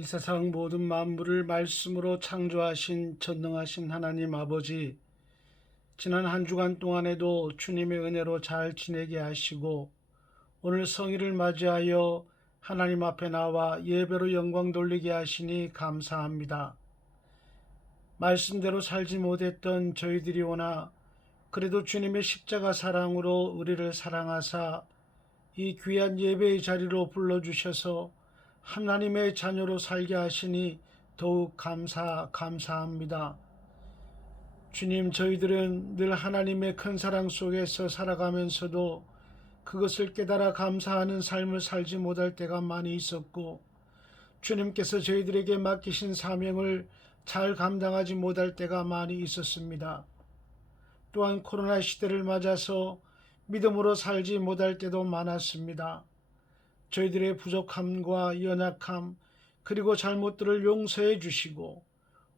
이 세상 모든 만물을 말씀으로 창조하신 전능하신 하나님 아버지, 지난 한 주간 동안에도 주님의 은혜로 잘 지내게 하시고 오늘 성일을 맞이하여 하나님 앞에 나와 예배로 영광 돌리게 하시니 감사합니다. 말씀대로 살지 못했던 저희들이 오나 그래도 주님의 십자가 사랑으로 우리를 사랑하사 이 귀한 예배의 자리로 불러주셔서 하나님의 자녀로 살게 하시니 더욱 감사합니다. 주님, 저희들은 늘 하나님의 큰 사랑 속에서 살아가면서도 그것을 깨달아 감사하는 삶을 살지 못할 때가 많이 있었고, 주님께서 저희들에게 맡기신 사명을 잘 감당하지 못할 때가 많이 있었습니다. 또한 코로나 시대를 맞아서 믿음으로 살지 못할 때도 많았습니다. 저희들의 부족함과 연약함 그리고 잘못들을 용서해 주시고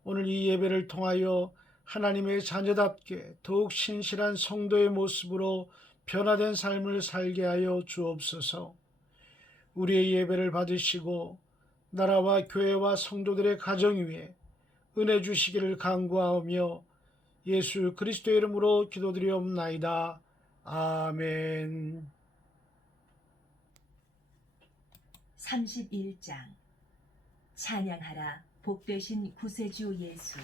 오늘 이 예배를 통하여 하나님의 자녀답게 더욱 신실한 성도의 모습으로 변화된 삶을 살게 하여 주옵소서. 우리의 예배를 받으시고 나라와 교회와 성도들의 가정 위에 은혜 주시기를 간구하오며 예수 그리스도의 이름으로 기도드리옵나이다. 아멘. 31장 찬양하라 복되신 구세주 예수.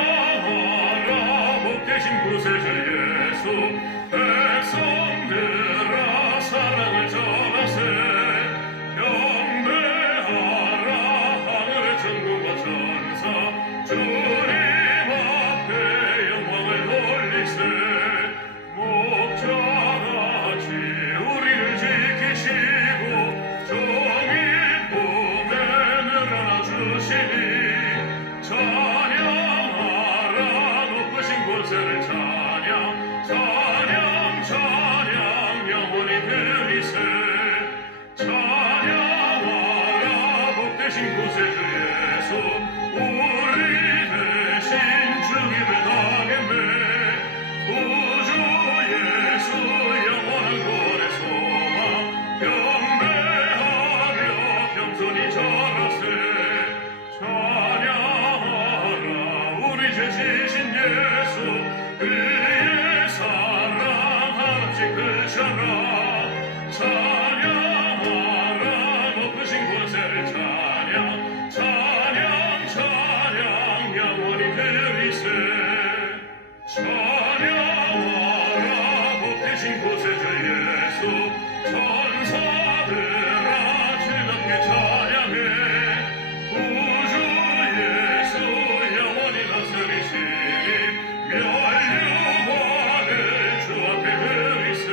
찬양하라 복되신 구세주 예수. 백성들아 사랑을 전하세. 경배하라 하늘의 천군과 천사. 주님 앞에 영광을 돌리세. 목자같이 우리를 지키시고 종일 꿈에 늘 안아주시니 찬양하라 높으신 곳에를 찬양 영원히 들리세. 찬양하라 복되신 구세주 예수. 우리 대신 죽임을 당했네. 구주 예수 영원한 구원의 소망. 경배하며 겸손히 절하세. 찬양하라 우리 죄 지신 예수. 그의 사랑 한없이 크셔라. 찬양하라 높으신 곳에를 찬양 영원히 들리세. 찬양하라 복되신 구세주 예수. 천사들아 즐겁게 찬양해. 구주 예수 영원히 다스리시니 멸류관을 주 앞에 드리세.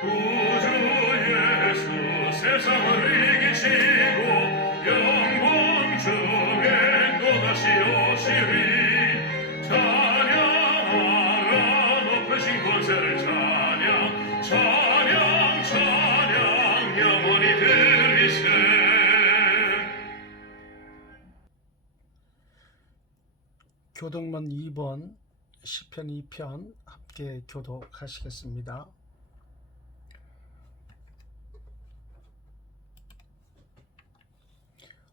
구주 예수 세상을 이기시고 영광 중에 또다시 오시리. 찬양하라 높으신 권세를 찬양 영원히 들리세. 교독문 2번 시편 2편 함께 교독하시겠습니다.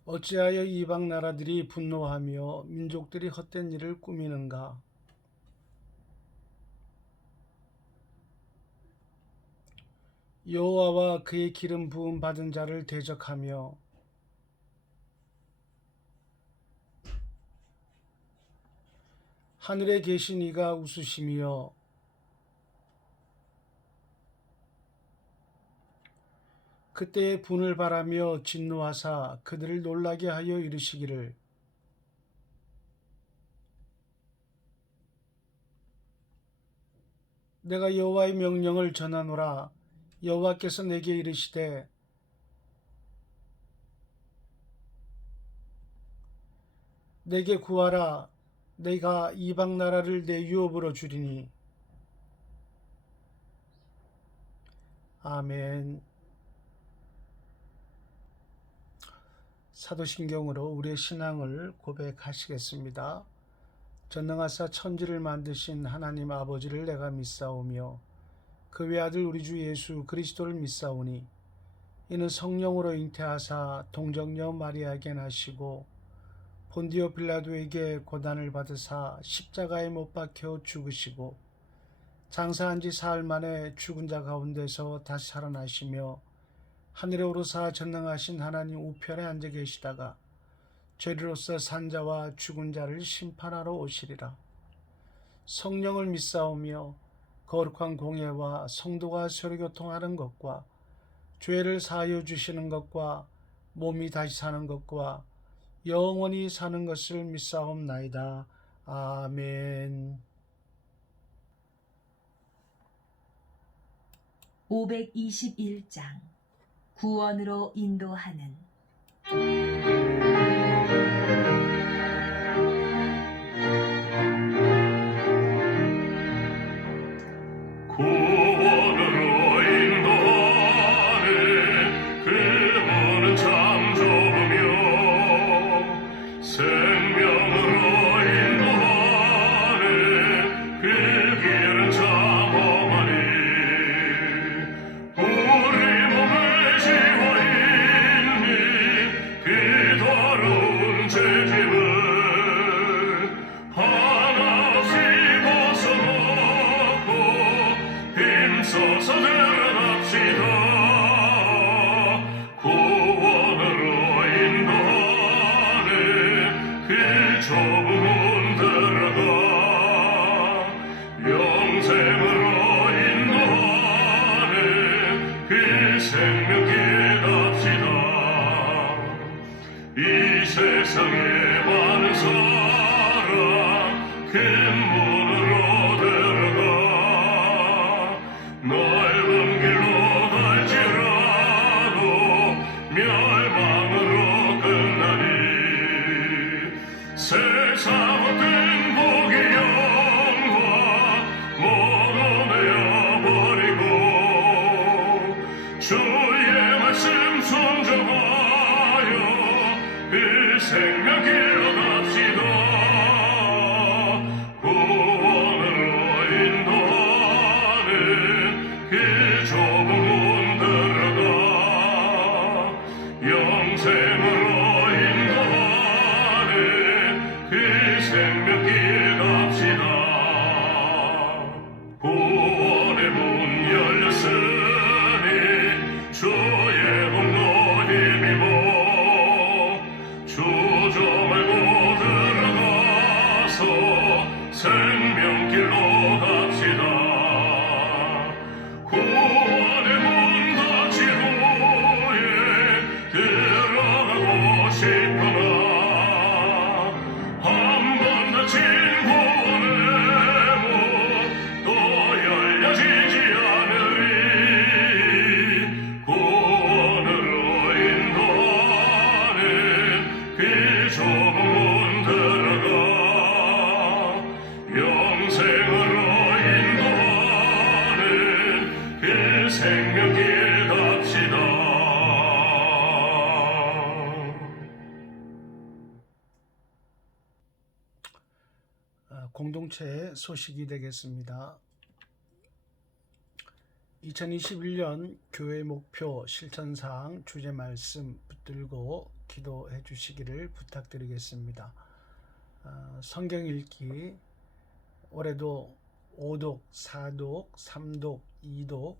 어찌하여 이방 나라들이 분노하며 민족들이 헛된 일을 꾸미는가? 여호와와 그의 기름 부음 받은 자를 대적하며 하늘에 계신 이가 웃으시며 그때에 분을 바라며 진노하사 그들을 놀라게 하여 이르시기를 내가 여호와의 명령을 전하노라. 여호와께서 내게 이르시되 내게 구하라. 내가 이방 나라를 내 유업으로 주리니. 아멘. 사도신경으로 우리의 신앙을 고백하시겠습니다. 전능하사 천지를 만드신 하나님 아버지를 내가 믿사오며 그 외아들 우리 주 예수 그리스도를 믿사오니 이는 성령으로 잉태하사 동정녀 마리아에게 나시고 본디오 빌라도에게 고난을 받으사 십자가에 못 박혀 죽으시고 장사한 지 사흘 만에 죽은 자 가운데서 다시 살아나시며 하늘에 오르사 전능하신 하나님 우편에 앉아 계시다가 죄리로서 산 자와 죽은 자를 심판하러 오시리라. 성령을 믿사오며 거룩한 공예와 성도가 서로 교통하는 것과 죄를 사하여 주시는 것과 몸이 다시 사는 것과 영원히 사는 것을 믿사옵나이다. 아멘. 521장 구원으로 인도하는 구원으로 인도하네 그 문은 참 좁으며 생명으로 인도하네 그 길은 참 험하니 우리 몸을 지워 있니 그 더러운 죄짐을 하나없이 벗어놓고 힘써서 들어갑시다. 구원으로 인도하네 그 좁은 문 들어가 영생으로 인도하네 그 생명길 갑시다. 이 세상에 많은 사람 큰 문으로 들어가 넓은 길로 갈지라도 멸망으로 끝나니 세상 어떤 복의 영화 모두 내어버리고 주의 말씀 순종하여 그 생명길로 갑시다. 구원으로 인도하는 그 좁은 문 들어가 영생으로 인도하는 그 생명길 갑시다. 구원의 문 열렸으니 주의 공로 힘입어 주저 말고 들어가서 생명길로 갑시다. 구원의 문 닫힌 후에 들어가고 싶으나 한 번 닫힌 구원의 문 또 열려지지 않으리. 구원으로 인도하는 그 좁은 문 들어가 영생으로 인도하는 그 생명길 갑시다. 공동체의 소식이 되겠습니다. 2021년 교회 목표 실천사항 주제 말씀 붙들고 기도해 주시기를 부탁드리겠습니다. 성경 읽기 올해도 5독, 4독, 3독, 2독,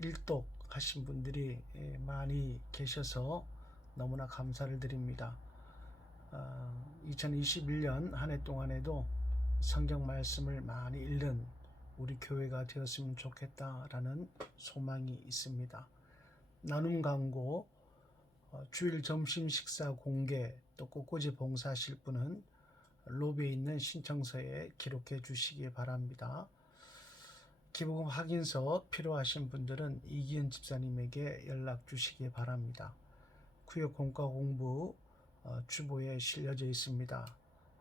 1독 하신 분들이 많이 계셔서 너무나 감사를 드립니다. 2021년 한 해 동안에도 성경 말씀을 많이 읽는 우리 교회가 되었으면 좋겠다라는 소망이 있습니다. 나눔 광고, 주일 점심 식사 공개, 또 꽃꽂이 봉사하실 분은 로비에 있는 신청서에 기록해 주시기 바랍니다. 기부금 확인서 필요하신 분들은 이기은 집사님에게 연락 주시기 바랍니다. 구역 공과 공부 주보에 실려져 있습니다.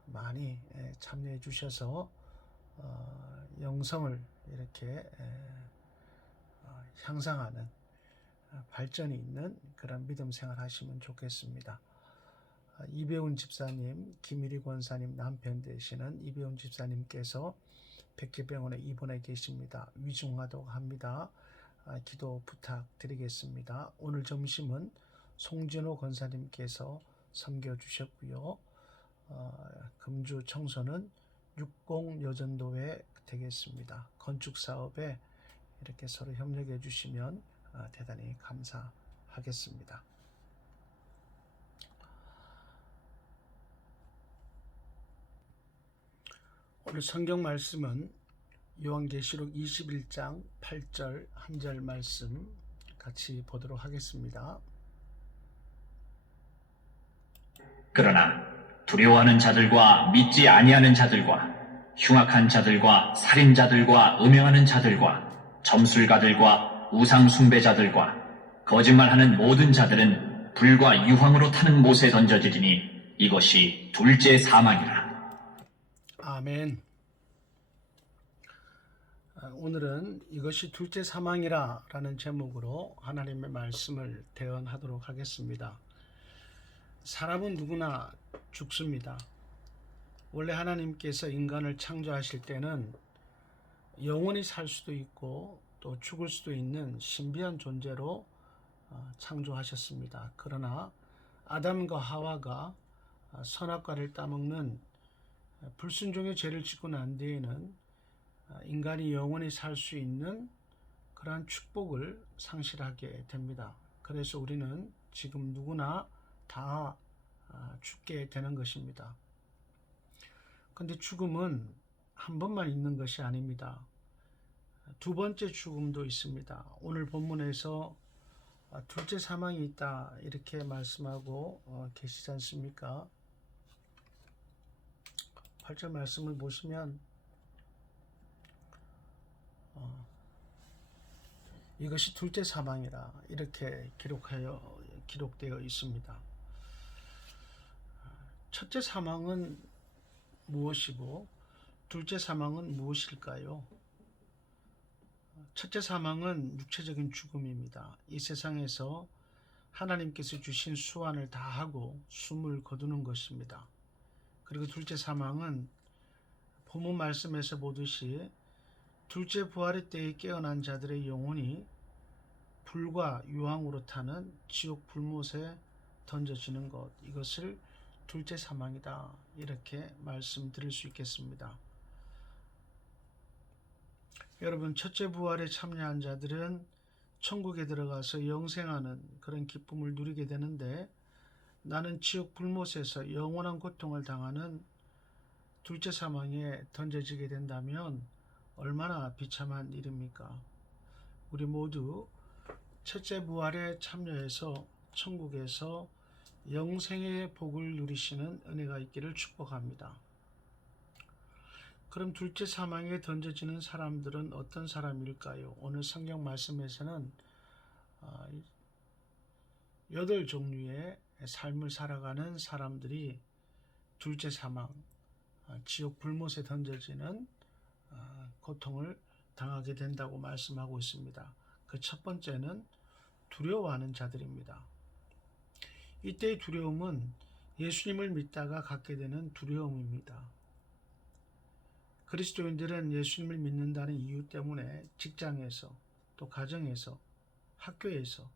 많이 참여해 주셔서 영성을 이렇게 향상하는 발전이 있는 그런 믿음 생활 하시면 좋겠습니다. 이배훈 집사님, 김일희 권사님 남편 되시는 이배훈 집사님께서 백제병원에 입원해 계십니다. 위중하다고 합니다. 기도 부탁드리겠습니다. 오늘 점심은 송진호 권사님께서 섬겨주셨고요. 금주 청소는 60 여전도회 되겠습니다. 건축 사업에 이렇게 서로 협력해 주시면 대단히 감사하겠습니다. 오늘 성경 말씀은 요한계시록 21장 8절 한 절 말씀 같이 보도록 하겠습니다. 그러나 두려워하는 자들과 믿지 아니하는 자들과 흉악한 자들과 살인자들과 음행하는 자들과 점술가들과 우상 숭배자들과 거짓말하는 모든 자들은 불과 유황으로 타는 못에 던져지리니 이것이 둘째 사망이라. 아멘. 오늘은 이것이 둘째 사망이라 라는 제목으로 하나님의 말씀을 대언하도록 하겠습니다. 사람은 누구나 죽습니다. 원래 하나님께서 인간을 창조하실 때는 영원히 살 수도 있고 또 죽을 수도 있는 신비한 존재로 창조하셨습니다. 그러나 아담과 하와가 선악과를 따먹는 불순종의 죄를 짓고 난 뒤에는 인간이 영원히 살 수 있는 그러한 축복을 상실하게 됩니다. 그래서 우리는 지금 누구나 다 죽게 되는 것입니다. 그런데 죽음은 한 번만 있는 것이 아닙니다. 두 번째 죽음도 있습니다. 오늘 본문에서 둘째 사망이 있다 이렇게 말씀하고 계시지 않습니까? 8절 말씀을 보시면 이것이 둘째 사망이라 이렇게 기록되어 있습니다. 첫째 사망은 무엇이고 둘째 사망은 무엇일까요? 첫째 사망은 육체적인 죽음입니다. 이 세상에서 하나님께서 주신 수완을 다하고 숨을 거두는 것입니다. 그리고 둘째 사망은 본문 말씀에서 보듯이 둘째 부활의 때에 깨어난 자들의 영혼이 불과 유황으로 타는 지옥 불못에 던져지는 것, 이것을 둘째 사망이다 이렇게 말씀드릴 수 있겠습니다. 여러분, 첫째 부활에 참여한 자들은 천국에 들어가서 영생하는 그런 기쁨을 누리게 되는데, 나는 지옥 불못에서 영원한 고통을 당하는 둘째 사망에 던져지게 된다면 얼마나 비참한 일입니까? 우리 모두 첫째 부활에 참여해서 천국에서 영생의 복을 누리시는 은혜가 있기를 축복합니다. 그럼 둘째 사망에 던져지는 사람들은 어떤 사람일까요? 오늘 성경 말씀에서는 8종류의 삶을 살아가는 사람들이 둘째 사망, 지옥 불못에 던져지는 고통을 당하게 된다고 말씀하고 있습니다. 그 첫 번째는 두려워하는 자들입니다. 이때의 두려움은 예수님을 믿다가 갖게 되는 두려움입니다. 그리스도인들은 예수님을 믿는다는 이유 때문에 직장에서 또 가정에서 학교에서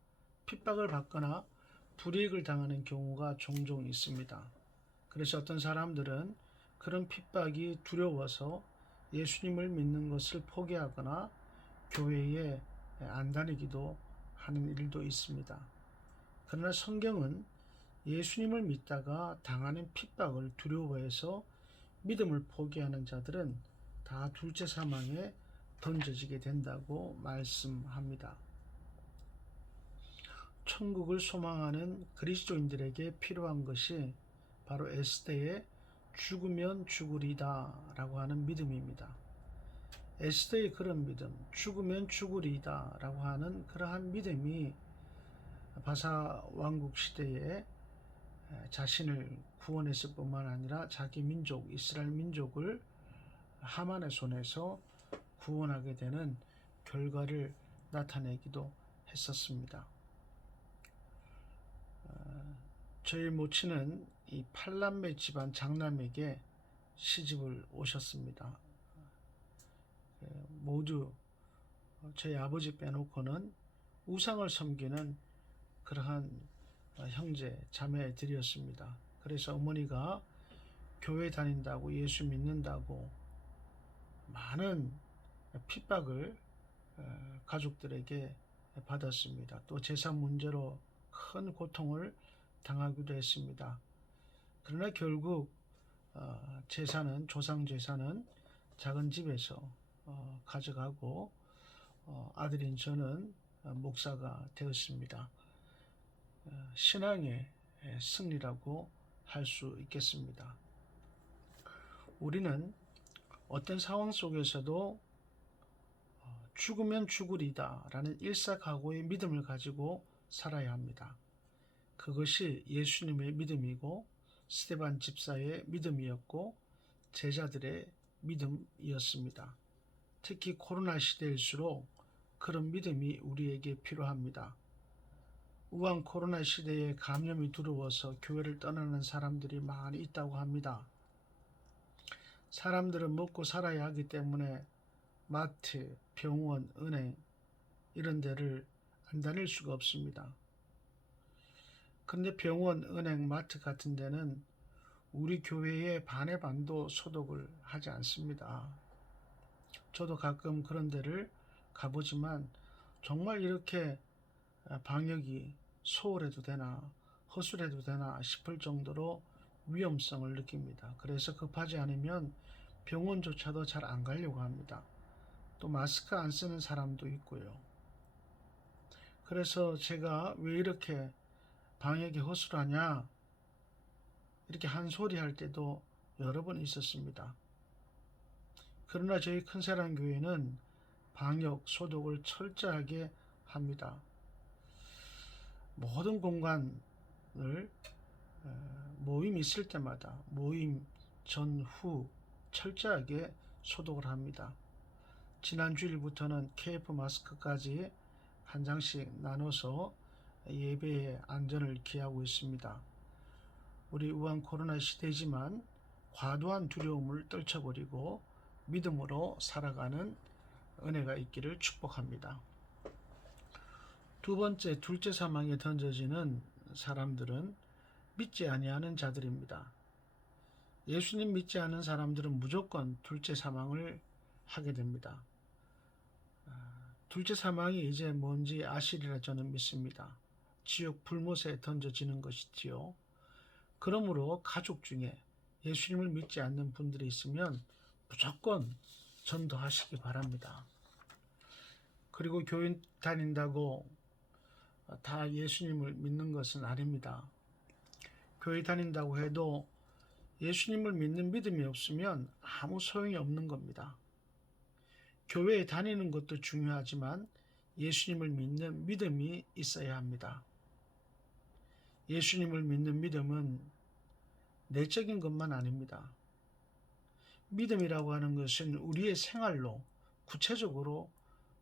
핍박을 받거나 불이익을 당하는 경우가 종종 있습니다. 그래서 어떤 사람들은 그런 핍박이 두려워서 예수님을 믿는 것을 포기하거나 교회에 안 다니기도 하는 일도 있습니다. 그러나 성경은 예수님을 믿다가 당하는 핍박을 두려워해서 믿음을 포기하는 자들은 다 둘째 사망에 던져지게 된다고 말씀합니다. 천국을 소망하는 그리스도인들에게 필요한 것이 바로 에스더의 죽으면 죽으리다 라고 하는 믿음입니다. 에스더의 그런 믿음, 죽으면 죽으리다 라고 하는 그러한 믿음이 바사 왕국 시대에 자신을 구원했을 뿐만 아니라 자기 민족, 이스라엘 민족을 하만의 손에서 구원하게 되는 결과를 나타내기도 했었습니다. 저희 모친은 이 8남매 집안 장남에게 시집을 오셨습니다. 모두 저희 아버지 빼놓고는 우상을 섬기는 그러한 형제 자매들이었습니다. 그래서 어머니가 교회 다닌다고 예수 믿는다고 많은 핍박을 가족들에게 받았습니다. 또 재산 문제로 큰 고통을 당하기도 했습니다. 그러나 결국 재산은, 조상 재산은 작은 집에서 가져가고 아들인 저는 목사가 되었습니다. 신앙의 승리라고 할 수 있겠습니다. 우리는 어떤 상황 속에서도 죽으면 죽으리다 라는 일사각오의 믿음을 가지고 살아야 합니다. 그것이 예수님의 믿음이고 스데반 집사의 믿음이었고 제자들의 믿음이었습니다. 특히 코로나 시대일수록 그런 믿음이 우리에게 필요합니다. 우한 코로나 시대에 감염이 두려워서 교회를 떠나는 사람들이 많이 있다고 합니다. 사람들은 먹고 살아야 하기 때문에 마트, 병원, 은행 이런 데를 안 다닐 수가 없습니다. 그런데 병원, 은행, 마트 같은 데는 우리 교회의 반의 반도 소독을 하지 않습니다. 저도 가끔 그런 데를 가보지만 정말 이렇게 방역이 소홀해도 되나 허술해도 되나 싶을 정도로 위험성을 느낍니다. 그래서 급하지 않으면 병원조차도 잘 안 가려고 합니다. 또 마스크 안 쓰는 사람도 있고요. 그래서 제가 왜 이렇게 방역이 허술하냐 이렇게 한 소리 할 때도 여러 번 있었습니다. 그러나 저희 큰사랑교회는 방역 소독을 철저하게 합니다. 모든 공간을 모임 있을 때마다 모임 전후 철저하게 소독을 합니다. 지난 주일부터는 KF 마스크까지 한 장씩 나눠서 예배의 안전을 기하고 있습니다. 우리 우한 코로나 시대지만 과도한 두려움을 떨쳐버리고 믿음으로 살아가는 은혜가 있기를 축복합니다. 두 번째, 둘째 사망에 던져지는 사람들은 믿지 아니하는 자들입니다. 예수님 믿지 않은 사람들은 무조건 둘째 사망을 하게 됩니다. 둘째 사망이 이제 뭔지 아시리라 저는 믿습니다. 지옥 불못에 던져지는 것이지요. 그러므로 가족 중에 예수님을 믿지 않는 분들이 있으면 무조건 전도하시기 바랍니다. 그리고 교회 다닌다고 다 예수님을 믿는 것은 아닙니다. 교회 다닌다고 해도 예수님을 믿는 믿음이 없으면 아무 소용이 없는 겁니다. 교회에 다니는 것도 중요하지만 예수님을 믿는 믿음이 있어야 합니다. 예수님을 믿는 믿음은 내적인 것만 아닙니다. 믿음이라고 하는 것은 우리의 생활로 구체적으로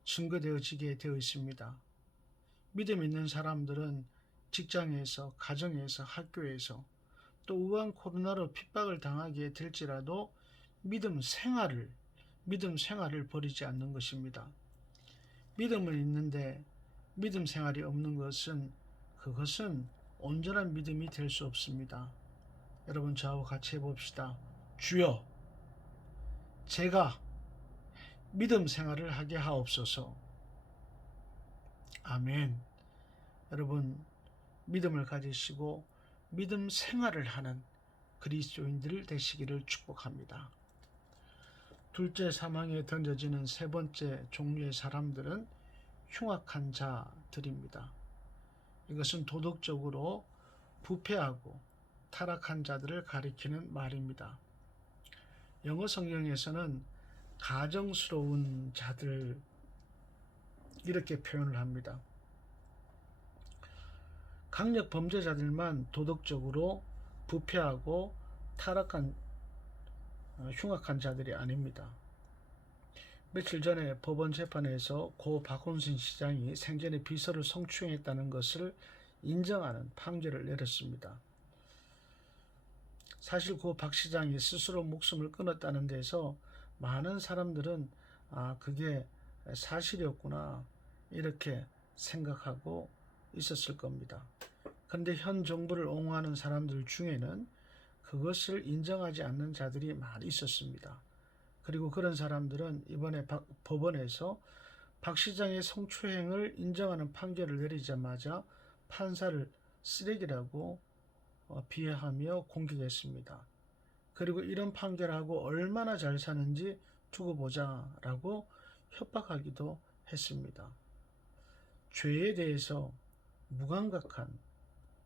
증거되어지게 되어 있습니다. 믿음 있는 사람들은 직장에서, 가정에서, 학교에서 또 우한 코로나로 핍박을 당하게 될지라도 믿음 생활을 버리지 않는 것입니다. 믿음은 있는데 믿음 생활이 없는 것은 그것은 온전한 믿음이 될 수 없습니다. 여러분 저하고 같이 해봅시다. 주여, 제가 믿음 생활을 하게 하옵소서. 아멘. 여러분 믿음을 가지시고 믿음 생활을 하는 그리스도인들 되시기를 축복합니다. 둘째 사망에 던져지는 세 번째 종류의 사람들은 흉악한 자들입니다. 이것은 도덕적으로 부패하고 타락한 자들을 가리키는 말입니다. 영어 성경에서는 가정스러운 자들 이렇게 표현을 합니다. 강력 범죄자들만 도덕적으로 부패하고 타락한 흉악한 자들이 아닙니다. 며칠 전에 법원 재판에서 고 박원순 시장이 생전에 비서를 성추행했다는 것을 인정하는 판결을 내렸습니다. 사실 그 박 시장이 스스로 목숨을 끊었다는 데서 많은 사람들은 그게 사실이었구나 이렇게 생각하고 있었을 겁니다. 그런데 현 정부를 옹호하는 사람들 중에는 그것을 인정하지 않는 자들이 많이 있었습니다. 그리고 그런 사람들은 이번에 법원에서 박 시장의 성추행을 인정하는 판결을 내리자마자 판사를 쓰레기라고 비하하며 공격했습니다. 그리고 이런 판결하고 얼마나 잘 사는지 두고 보자라고 협박하기도 했습니다. 죄에 대해서 무감각한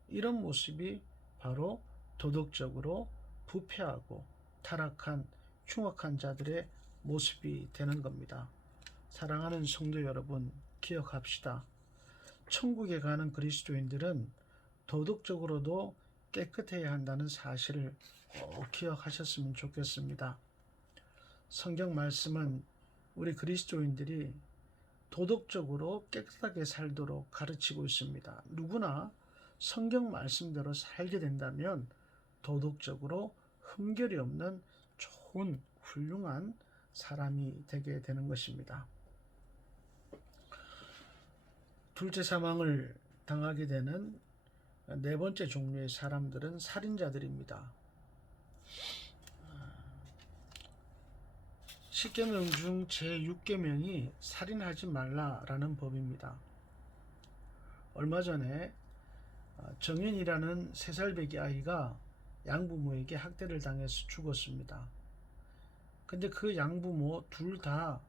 이런 모습이 바로 도덕적으로 부패하고 타락한 흉악한 자들의 모습이 되는 겁니다. 사랑하는 성도 여러분, 기억합시다. 천국에 가는 그리스도인들은 도덕적으로도 깨끗해야 한다는 사실을 꼭 기억하셨으면 좋겠습니다. 성경 말씀은 우리 그리스도인들이 도덕적으로 깨끗하게 살도록 가르치고 있습니다. 누구나 성경 말씀대로 살게 된다면 도덕적으로 흠결이 없는 좋은 훌륭한 사람이 되게 되는 것입니다. 둘째 사망을 당하게 되는 네 번째 종류의 사람들은 살인자들입니다. 십계명 중 제6계명이 살인하지 말라라는 법입니다. 얼마 전에 정현이라는 3살배기 아이가 양부모에게 학대를 당해서 죽었습니다. 근데 그 양부모 둘 다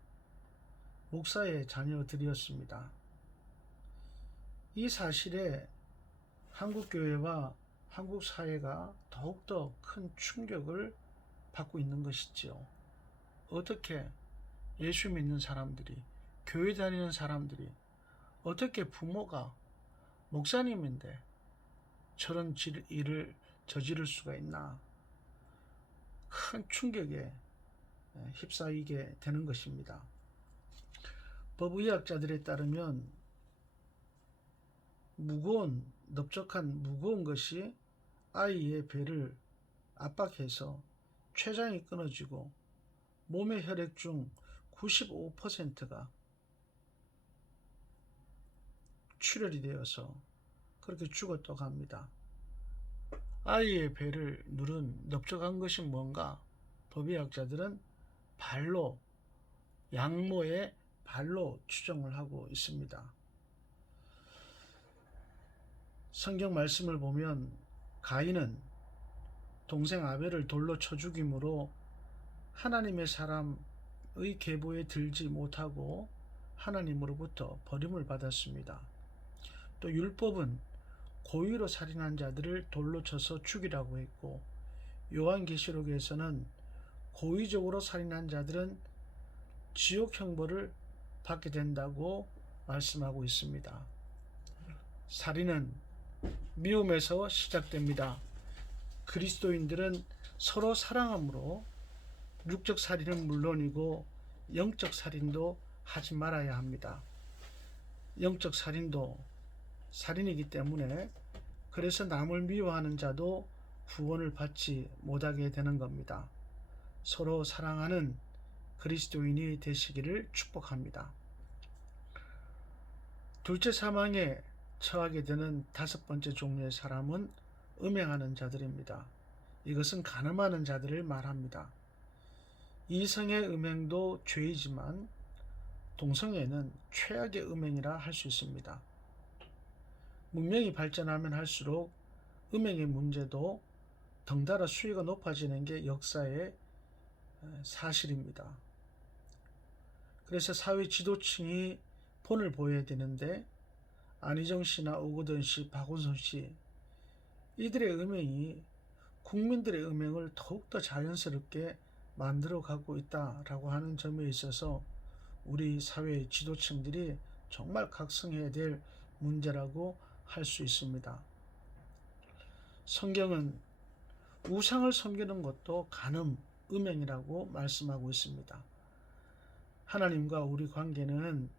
목사의 자녀들이었습니다. 이 사실에 한국교회와 한국 사회가 더욱더 큰 충격을 받고 있는 것이지요. 어떻게 예수 믿는 사람들이, 교회 다니는 사람들이 어떻게 부모가 목사님인데 저런 일을 저지를 수가 있나, 큰 충격에 휩싸이게 되는 것입니다. 법의학자들에 따르면 넓적한 무거운 것이 아이의 배를 압박해서 췌장이 끊어지고 몸의 혈액 중 95%가 출혈이 되어서 그렇게 죽었다고 합니다. 아이의 배를 누른 넓적한 것이 뭔가? 법의학자들은 양모의 발로 추정을 하고 있습니다. 성경 말씀을 보면 가인은 동생 아벨을 돌로 쳐 죽임으로 하나님의 사람의 계보에 들지 못하고 하나님으로부터 버림을 받았습니다. 또 율법은 고의로 살인한 자들을 돌로 쳐서 죽이라고 했고, 요한계시록에서는 고의적으로 살인한 자들은 지옥 형벌을 받게 된다고 말씀하고 있습니다. 살인은 미움에서 시작됩니다. 그리스도인들은 서로 사랑함으로 육적 살인은 물론이고 영적 살인도 하지 말아야 합니다. 영적 살인도 살인이기 때문에 그래서 남을 미워하는 자도 구원을 받지 못하게 되는 겁니다. 서로 사랑하는 그리스도인이 되시기를 축복합니다. 둘째 사망에 처하게 되는 다섯 번째 종류의 사람은 음행하는 자들입니다. 이것은 간음하는 자들을 말합니다. 이성의 음행도 죄이지만 동성애는 최악의 음행이라 할 수 있습니다. 문명이 발전하면 할수록 음행의 문제도 덩달아 수위가 높아지는 게 역사의 사실입니다. 그래서 사회 지도층이 본을 보여야 되는데 안희정 씨나 오거돈 씨, 박원순 씨, 이들의 음행이 국민들의 음행을 더욱더 자연스럽게 만들어가고 있다라고 하는 점에 있어서 우리 사회 지도층들이 정말 각성해야 될 문제라고 할 수 있습니다. 성경은 우상을 섬기는 것도 간음, 음행이라고 말씀하고 있습니다. 하나님과 우리 관계는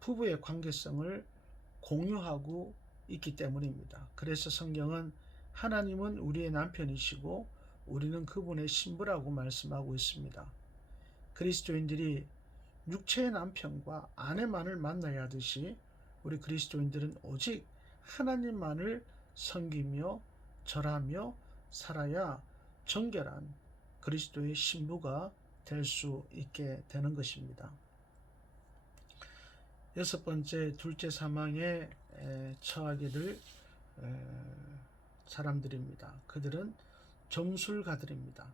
부부의 관계성을 공유하고 있기 때문입니다. 그래서 성경은 하나님은 우리의 남편이시고 우리는 그분의 신부라고 말씀하고 있습니다. 그리스도인들이 육체의 남편과 아내만을 만나야 하듯이 우리 그리스도인들은 오직 하나님만을 섬기며 절하며 살아야 정결한 그리스도의 신부가 될 수 있게 되는 것입니다. 여섯 번째, 둘째 사망에 처하게 될 사람들입니다. 그들은 점술가들입니다.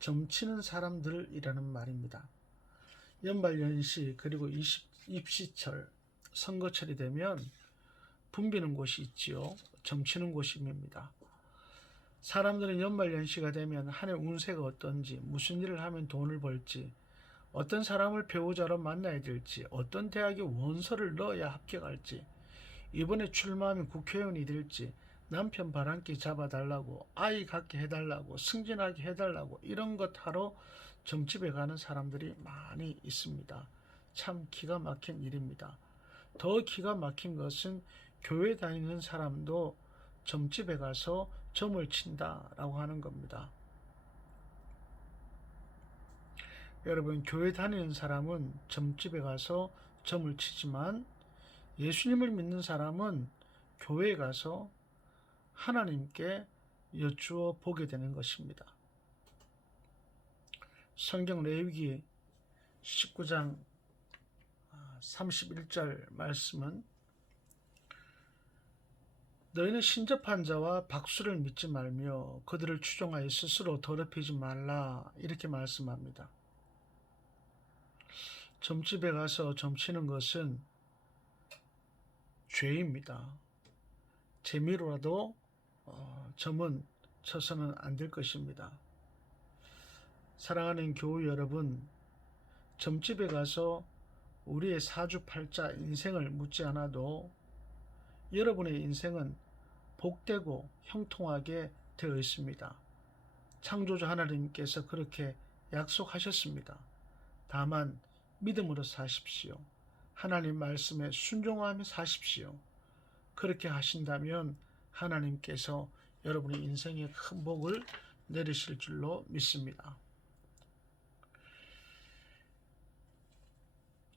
점치는 사람들이라는 말입니다. 연말연시 그리고 입시철, 선거철이 되면 붐비는 곳이 있지요. 점치는 곳입니다. 사람들은 연말연시가 되면 한 해 운세가 어떤지, 무슨 일을 하면 돈을 벌지, 어떤 사람을 배우자로 만나야 될지, 어떤 대학에 원서를 넣어야 합격할지, 이번에 출마하면 국회의원이 될지, 남편 바람기 잡아달라고, 아이 갖게 해달라고, 승진하게 해달라고, 이런 것 하러 점집에 가는 사람들이 많이 있습니다. 참 기가 막힌 일입니다. 더 기가 막힌 것은 교회 다니는 사람도 점집에 가서 점을 친다라고 하는 겁니다. 여러분, 교회 다니는 사람은 점집에 가서 점을 치지만 예수님을 믿는 사람은 교회에 가서 하나님께 여쭈어 보게 되는 것입니다. 성경 레위기 19장 31절 말씀은 너희는 신접한 자와 박수를 믿지 말며 그들을 추종하여 스스로 더럽히지 말라, 이렇게 말씀합니다. 점집에 가서 점치는 것은 죄입니다. 재미로라도 점은 쳐서는 안 될 것입니다. 사랑하는 교우 여러분, 점집에 가서 우리의 사주팔자 인생을 묻지 않아도 여러분의 인생은 복되고 형통하게 되어 있습니다. 창조주 하나님께서 그렇게 약속하셨습니다. 다만 믿음으로 사십시오. 하나님 말씀에 순종하며 사십시오. 그렇게 하신다면 하나님께서 여러분의 인생에 큰 복을 내리실 줄로 믿습니다.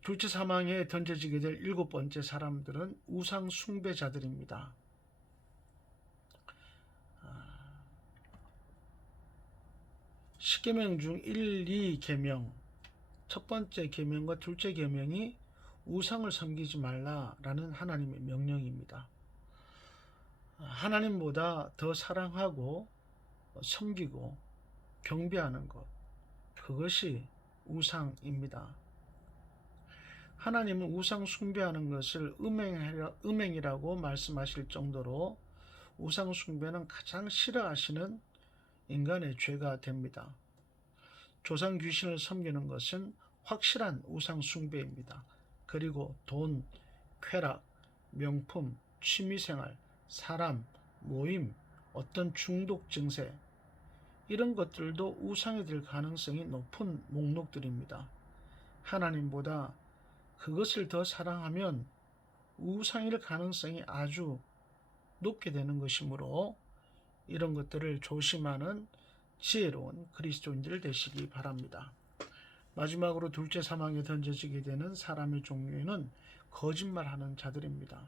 둘째 사망에 던져지게 될 일곱 번째 사람들은 우상 숭배자들입니다. 십계명 중 1, 2계명, 첫 번째 계명과 둘째 계명이 우상을 섬기지 말라라는 하나님의 명령입니다. 하나님보다 더 사랑하고 섬기고 경배하는 것, 그것이 우상입니다. 하나님은 우상 숭배하는 것을 음행이라고 말씀하실 정도로 우상 숭배는 가장 싫어하시는 인간의 죄가 됩니다. 조상 귀신을 섬기는 것은 확실한 우상 숭배입니다. 그리고 돈, 쾌락, 명품, 취미생활, 사람, 모임, 어떤 중독 증세, 이런 것들도 우상이 될 가능성이 높은 목록들입니다. 하나님보다 그것을 더 사랑하면 우상일 가능성이 아주 높게 되는 것이므로 이런 것들을 조심하는 지혜로운 그리스도인들 되시기 바랍니다. 마지막으로 둘째 사망에 던져지게 되는 사람의 종류는 거짓말하는 자들입니다.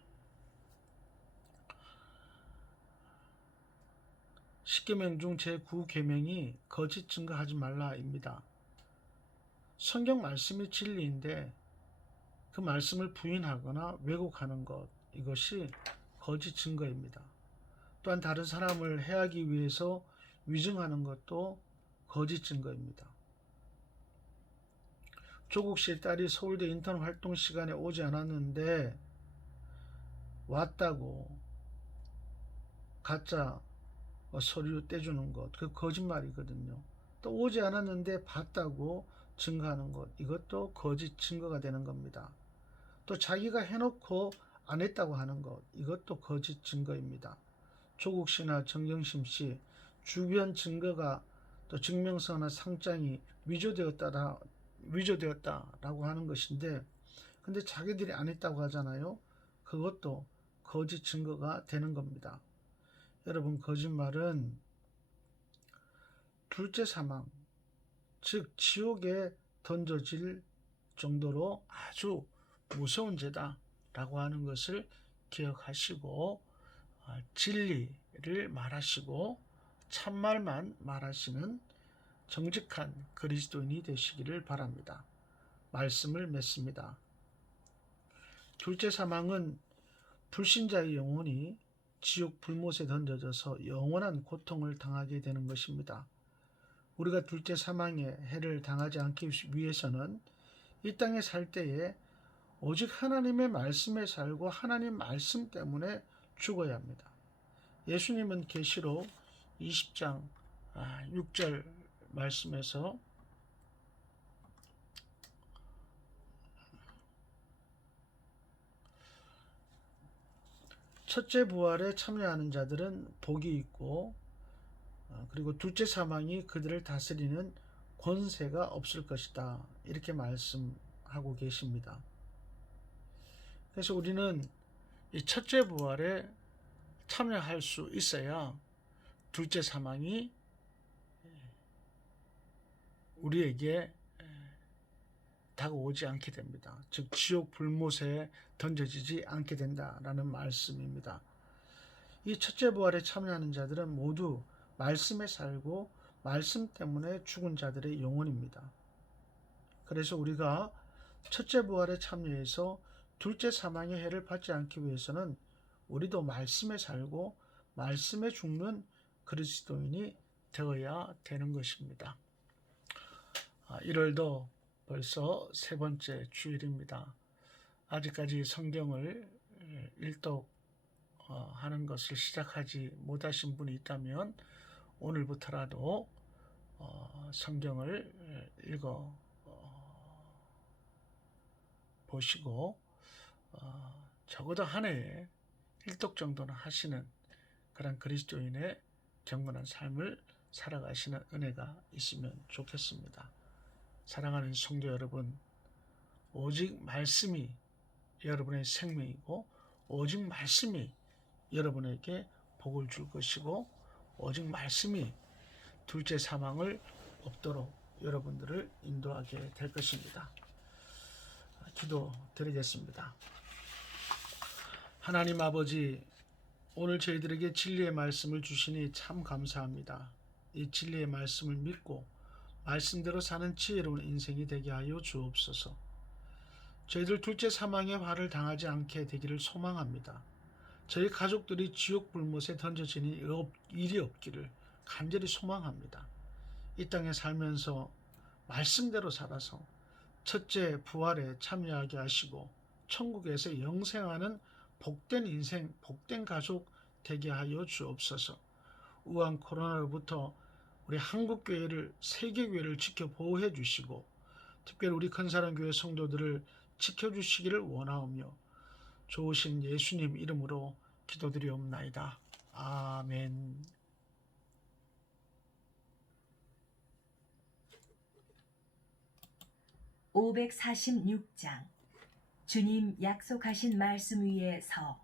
십계명 중 제9계명이 거짓 증거하지 말라입니다. 성경 말씀이 진리인데 그 말씀을 부인하거나 왜곡하는 것, 이것이 거짓 증거입니다. 또한 다른 사람을 해하기 위해서 위증하는 것도 거짓 증거입니다. 조국 씨의 딸이 서울대 인턴 활동 시간에 오지 않았는데 왔다고 가짜 서류 떼주는 것, 그 거짓말이거든요. 또 오지 않았는데 봤다고 증거하는 것, 이것도 거짓 증거가 되는 겁니다. 또 자기가 해놓고 안 했다고 하는 것, 이것도 거짓 증거입니다. 조국 씨나 정경심 씨 주변 증거가 또 증명서나 상장이 위조되었다라고 하는 것인데, 근데 자기들이 안 했다고 하잖아요. 그것도 거짓 증거가 되는 겁니다. 여러분, 거짓말은 둘째 사망, 즉 지옥에 던져질 정도로 아주 무서운 죄다라고 하는 것을 기억하시고 진리를 말하시고 참말만 말하시는 정직한 그리스도인이 되시기를 바랍니다. 말씀을 맺습니다. 둘째 사망은 불신자의 영혼이 지옥 불못에 던져져서 영원한 고통을 당하게 되는 것입니다. 우리가 둘째 사망의 해를 당하지 않기 위해서는 이 땅에 살 때에 오직 하나님의 말씀에 살고 하나님 말씀 때문에 죽어야 합니다. 예수님은 계시록 20장 6절 말씀에서 첫째 부활에 참여하는 자들은 복이 있고 그리고 둘째 사망이 그들을 다스리는 권세가 없을 것이다. 이렇게 말씀하고 계십니다. 그래서 우리는 이 첫째 부활에 참여할 수 있어야 둘째 사망이 우리에게 다가오지 않게 됩니다. 즉 지옥 불못에 던져지지 않게 된다라는 말씀입니다. 이 첫째 부활에 참여하는 자들은 모두 말씀에 살고 말씀 때문에 죽은 자들의 영혼입니다. 그래서 우리가 첫째 부활에 참여해서 둘째 사망의 해를 받지 않기 위해서는 우리도 말씀에 살고 말씀에 죽는 그리스도인이 되어야 되는 것입니다. 1월도 벌써 세 번째 주일입니다. 아직까지 성경을 일독하는 것을 시작하지 못하신 분이 있다면 오늘부터라도 성경을 읽어 보시고 적어도 한 해에 일독 정도는 하시는 그런 그리스도인의 경건한 삶을 살아가시는 은혜가 있으면 좋겠습니다. 사랑하는 성도 여러분, 오직 말씀이 여러분의 생명이고 오직 말씀이 여러분에게 복을 줄 것이고 오직 말씀이 둘째 사망을 없도록 여러분들을 인도하게 될 것입니다. 기도 드리겠습니다. 하나님 아버지, 오늘 저희들에게 진리의 말씀을 주시니 참 감사합니다. 이 진리의 말씀을 믿고 말씀대로 사는 지혜로운 인생이 되게 하여 주옵소서. 저희들 둘째 사망의 화를 당하지 않게 되기를 소망합니다. 저희 가족들이 지옥 불못에 던져지는 일이 없기를 간절히 소망합니다. 이 땅에 살면서 말씀대로 살아서 첫째 부활에 참여하게 하시고 천국에서 영생하는 복된 인생, 복된 가족 되게 하여 주옵소서. 우한 코로나로부터 우리 한국교회를, 세계교회를 지켜 보호해 주시고 특별히 우리 큰사랑교회 성도들을 지켜주시기를 원하오며 좋으신 예수님 이름으로 기도드리옵나이다. 아멘. (546장) 주님 약속하신 말씀 위에 서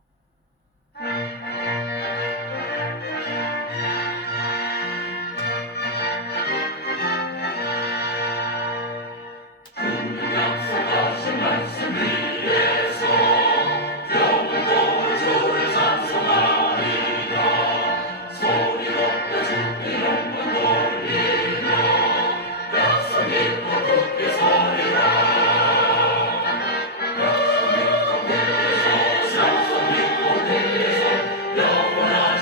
영원한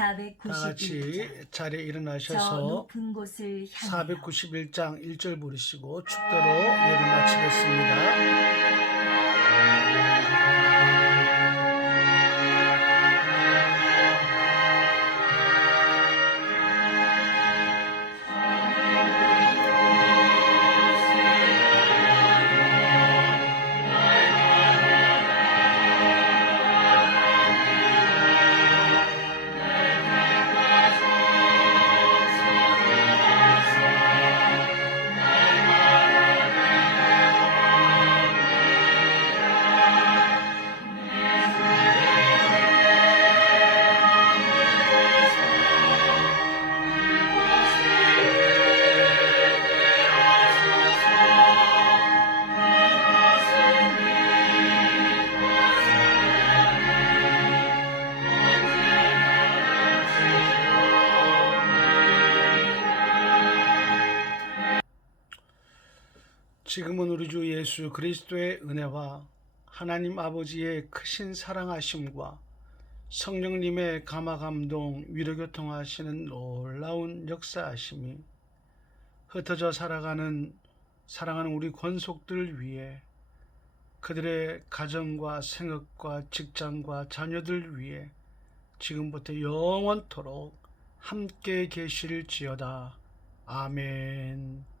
다 같이 491장 자리에 저 일어나셔서 높은 곳을 향하여 491장 1절 부르시고 축대로 예를 마치겠습니다. 지금은 우리 주 예수 그리스도의 은혜와 하나님 아버지의 크신 사랑하심과 성령님의 감화감동 위로교통하시는 놀라운 역사하심이 흩어져 살아가는 사랑하는 우리 권속들 위해 그들의 가정과 생업과 직장과 자녀들 위해 지금부터 영원토록 함께 계실지어다. 아멘.